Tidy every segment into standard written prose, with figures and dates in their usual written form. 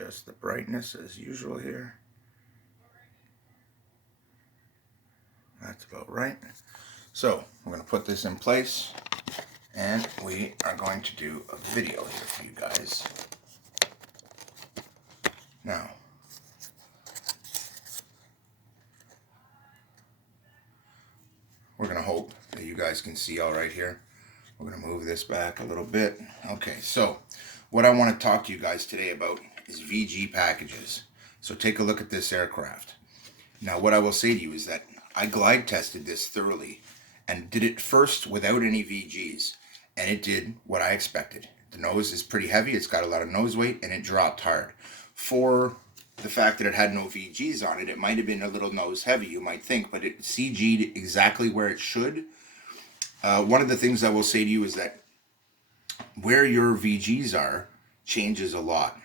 adjust the brightness as usual here. That's about right. So we're going to put this in place, and we are going to do a video here for you guys. Now, we're going to hope that you guys can see all right here. We're going to move this back a little bit. Okay, so what I want to talk to you guys today about is VG packages. So take a look at this aircraft. Now, what I will say to you is that I glide tested this thoroughly and did it first without any VGs, and it did what I expected. The nose is pretty heavy, it's got a lot of nose weight, and it dropped hard. For the fact that it had no VGs on it, it might have been a little nose heavy, you might think, but it CG'd exactly where it should. One of the things I will say to you is that where your VGs are changes a lot.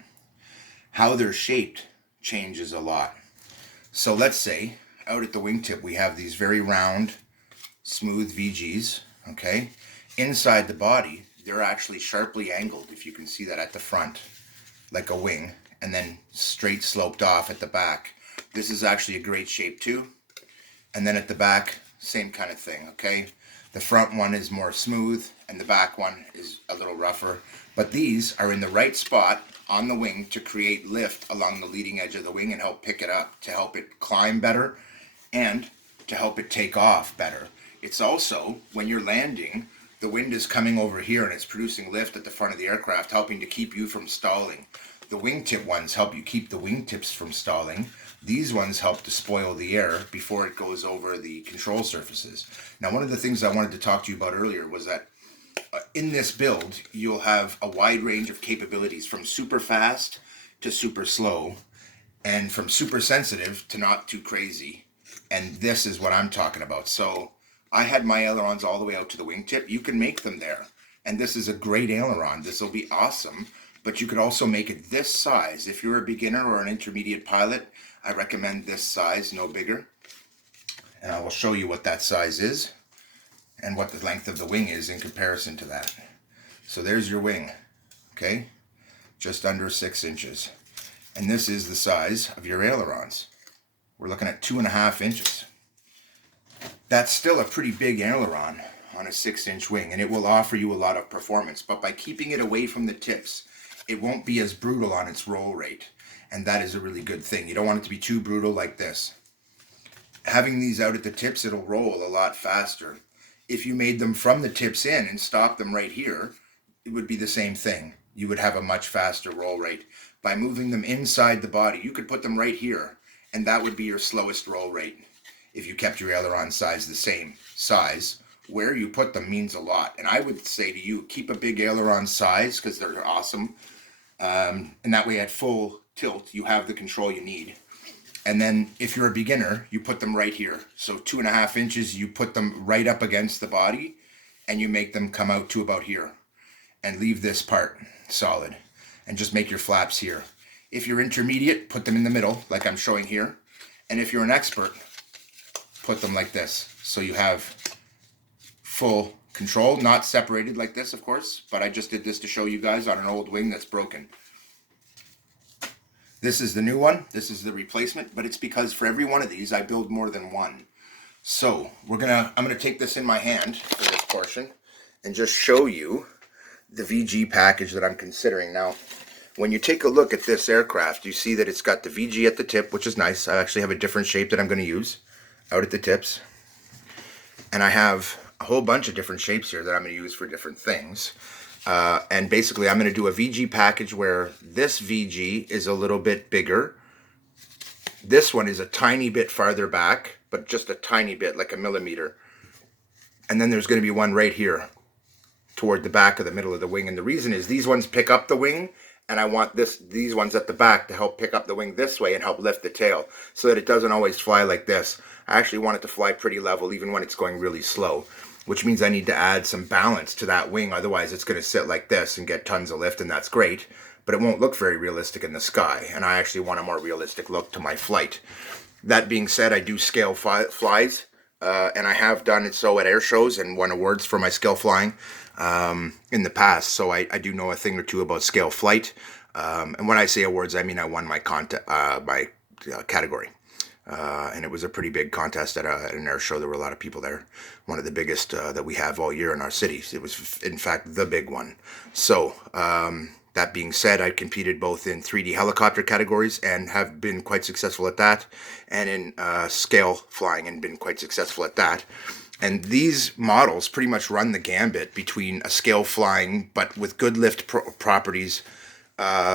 How they're shaped changes a lot. So let's say out at the wingtip we have these very round, smooth VGs, okay? Inside the body, they're actually sharply angled, if you can see that at the front, like a wing, and then straight sloped off at the back. This is actually a great shape too. And then at the back, same kind of thing, okay? The front one is more smooth and the back one is a little rougher. But these are in the right spot on the wing to create lift along the leading edge of the wing and help pick it up, to help it climb better and to help it take off better. It's also, when you're landing, the wind is coming over here and it's producing lift at the front of the aircraft, helping to keep you from stalling. The wingtip ones help you keep the wingtips from stalling. These ones help to spoil the air before it goes over the control surfaces. Now, one of the things I wanted to talk to you about earlier was that in this build, you'll have a wide range of capabilities, from super fast to super slow, and from super sensitive to not too crazy. And this is what I'm talking about. So I had my ailerons all the way out to the wingtip. You can make them there. And this is a great aileron. This will be awesome. But you could also make it this size. If you're a beginner or an intermediate pilot, I recommend this size, no bigger. And I will show you what that size is and what the length of the wing is in comparison to that. So there's your wing, okay? Just under 6 inches. And this is the size of your ailerons. We're looking at 2.5 inches. That's still a pretty big aileron on a 6-inch wing, and it will offer you a lot of performance. But by keeping it away from the tips, it won't be as brutal on its roll rate. And that is a really good thing. You don't want it to be too brutal like this. Having these out at the tips, it'll roll a lot faster. If you made them from the tips in and stopped them right here, it would be the same thing. You would have a much faster roll rate. By moving them inside the body, you could put them right here, and that would be your slowest roll rate. If you kept your aileron size the same size, where you put them means a lot. And I would say to you, keep a big aileron size because they're awesome. And that way at full tilt, you have the control you need. And then if you're a beginner, you put them right here. So 2.5 inches, you put them right up against the body and you make them come out to about here and leave this part solid and just make your flaps here. If you're intermediate, put them in the middle like I'm showing here. And if you're an expert, put them like this. So you have full control, not separated like this, of course, but I just did this to show you guys on an old wing that's broken. This is the new one, this is the replacement, but it's because for every one of these I build more than one. So I'm gonna take this in my hand for this portion and just show you the VG package that I'm considering. Now, when you take a look at this aircraft, you see that it's got the VG at the tip, which is nice. I actually have a different shape that I'm going to use out at the tips. And I have a whole bunch of different shapes here that I'm going to use for different things. And basically I'm going to do a VG package where this VG is a little bit bigger. This one is a tiny bit farther back, but just a tiny bit, like a millimeter. And then there's going to be one right here toward the back of the middle of the wing. And the reason is these ones pick up the wing, and I want these ones at the back to help pick up the wing this way and help lift the tail so that it doesn't always fly like this. I actually want it to fly pretty level even when it's going really slow, which means I need to add some balance to that wing. Otherwise it's going to sit like this and get tons of lift, and that's great, but it won't look very realistic in the sky, and I actually want a more realistic look to my flight. That being said, I do scale flies, and I have done it so at air shows and won awards for my scale flying in the past, so I do know a thing or two about scale flight. And when I say awards, I mean I won my category. And it was a pretty big contest at an air show. There were a lot of people there. One of the biggest that we have all year in our city. It was, in fact, the big one. So, that being said, I competed both in 3D helicopter categories and have been quite successful at that, and in scale flying and been quite successful at that. And these models pretty much run the gambit between a scale flying, but with good lift properties,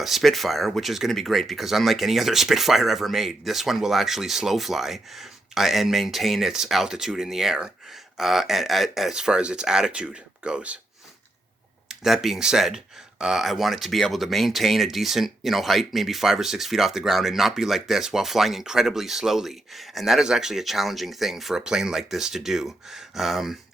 Spitfire, which is going to be great because unlike any other Spitfire ever made, this one will actually slow fly and maintain its altitude in the air, and as far as its attitude goes. That being said, I want it to be able to maintain a decent, height, maybe 5 or 6 feet off the ground, and not be like this while flying incredibly slowly. And that is actually a challenging thing for a plane like this to do,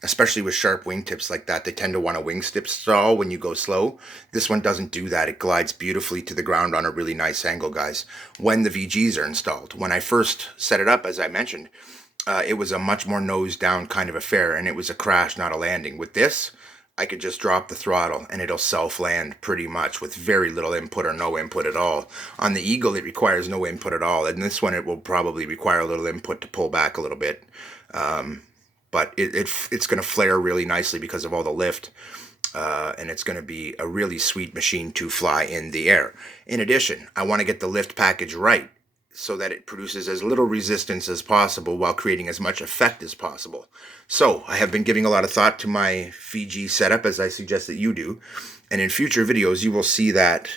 especially with sharp wingtips like that. They tend to want a wingtip stall when you go slow. This one doesn't do that. It glides beautifully to the ground on a really nice angle, guys, when the VGs are installed. When I first set it up, as I mentioned, it was a much more nose down kind of affair, and it was a crash, not a landing. With this, I could just drop the throttle and it'll self-land pretty much with very little input or no input at all. On the Eagle, it requires no input at all. And this one, it will probably require a little input to pull back a little bit. But it's going to flare really nicely because of all the lift. And it's going to be a really sweet machine to fly in the air. In addition, I want to get the lift package right, so that it produces as little resistance as possible while creating as much effect as possible. So I have been giving a lot of thought to my VG setup, as I suggest that you do. And in future videos, you will see that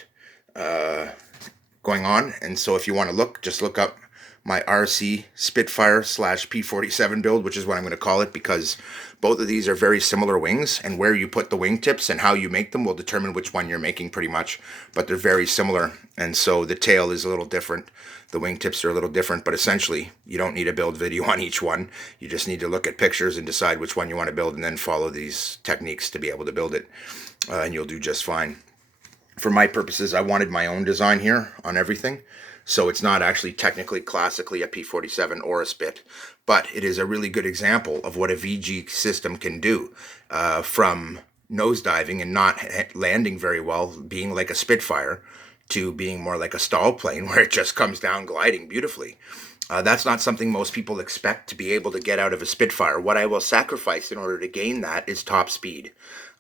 going on. And so if you want to look, just look up my RC Spitfire / P47 build, which is what I'm going to call it, because both of these are very similar wings, and where you put the wingtips and how you make them will determine which one you're making pretty much, but they're very similar. And so the tail is a little different, the wingtips are a little different, but essentially you don't need a build video on each one. You just need to look at pictures and decide which one you want to build, and then follow these techniques to be able to build it, and you'll do just fine. For my purposes, I wanted my own design here on everything. So it's not actually technically classically a P47 or a Spit, but it is a really good example of what a VG system can do, from nosediving and not landing very well, being like a Spitfire, to being more like a stall plane where it just comes down gliding beautifully. That's not something most people expect to be able to get out of a Spitfire. What I will sacrifice in order to gain that is top speed.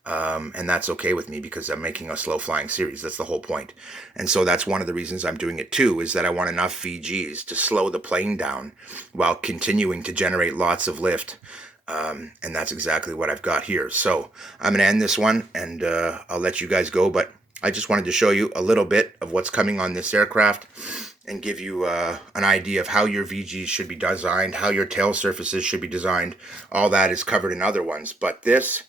And that's okay with me because I'm making a slow flying series. That's the whole point. And so that's one of the reasons I'm doing it too, is that I want enough VGs to slow the plane down while continuing to generate lots of lift. And that's exactly what I've got here. So I'm going to end this one, and I'll let you guys go. But I just wanted to show you a little bit of what's coming on this aircraft, and give you an idea of how your VGs should be designed, how your tail surfaces should be designed. All that is covered in other ones. But this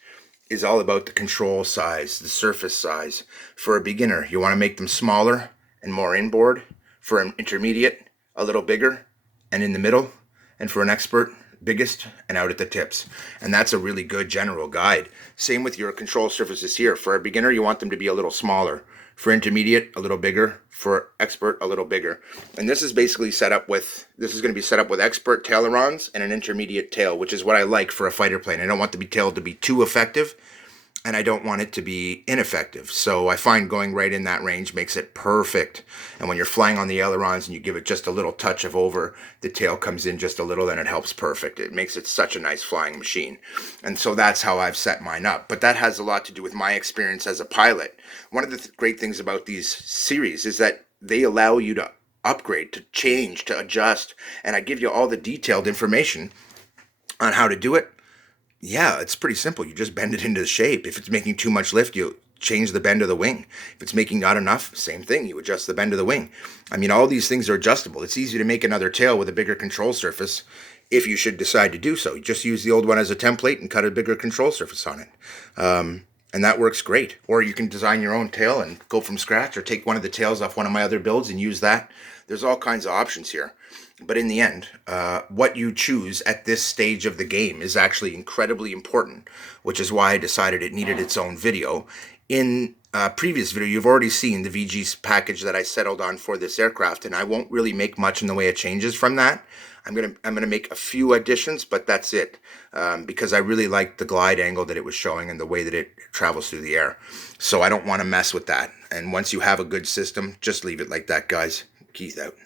is all about the control size, the surface size. For a beginner, you want to make them smaller and more inboard. For an intermediate, a little bigger and in the middle. And for an expert, biggest and out at the tips. And that's a really good general guide. Same with your control surfaces here. For a beginner, you want them to be a little smaller. For intermediate, a little bigger. For expert, a little bigger. And this is basically set up with, this is going to be set up with expert ailerons and an intermediate tail, which is what I like for a fighter plane. I don't want the tail to be too effective, and I don't want it to be ineffective. So I find going right in that range makes it perfect. And when you're flying on the ailerons and you give it just a little touch of over, the tail comes in just a little, and it helps perfect. It makes it such a nice flying machine. And so that's how I've set mine up. But that has a lot to do with my experience as a pilot. One of the great things about these series is that they allow you to upgrade, to change, to adjust. And I give you all the detailed information on how to do it. Yeah, it's pretty simple. You just bend it into shape. If it's making too much lift, you change the bend of the wing. If it's making not enough, same thing. You adjust the bend of the wing. I mean, all these things are adjustable. It's easy to make another tail with a bigger control surface if you should decide to do so. You just use the old one as a template and cut a bigger control surface on it. And that works great. Or you can design your own tail and go from scratch, or take one of the tails off one of my other builds and use that. There's all kinds of options here. But in the end, what you choose at this stage of the game is actually incredibly important, which is why I decided it needed its own video. In previous video, you've already seen the VG package that I settled on for this aircraft, and I won't really make much in the way of changes from that. I'm gonna make a few additions, but that's it, because I really like the glide angle that it was showing and the way that it travels through the air. So I don't want to mess with that. And once you have a good system, just leave it like that, guys. Keith out.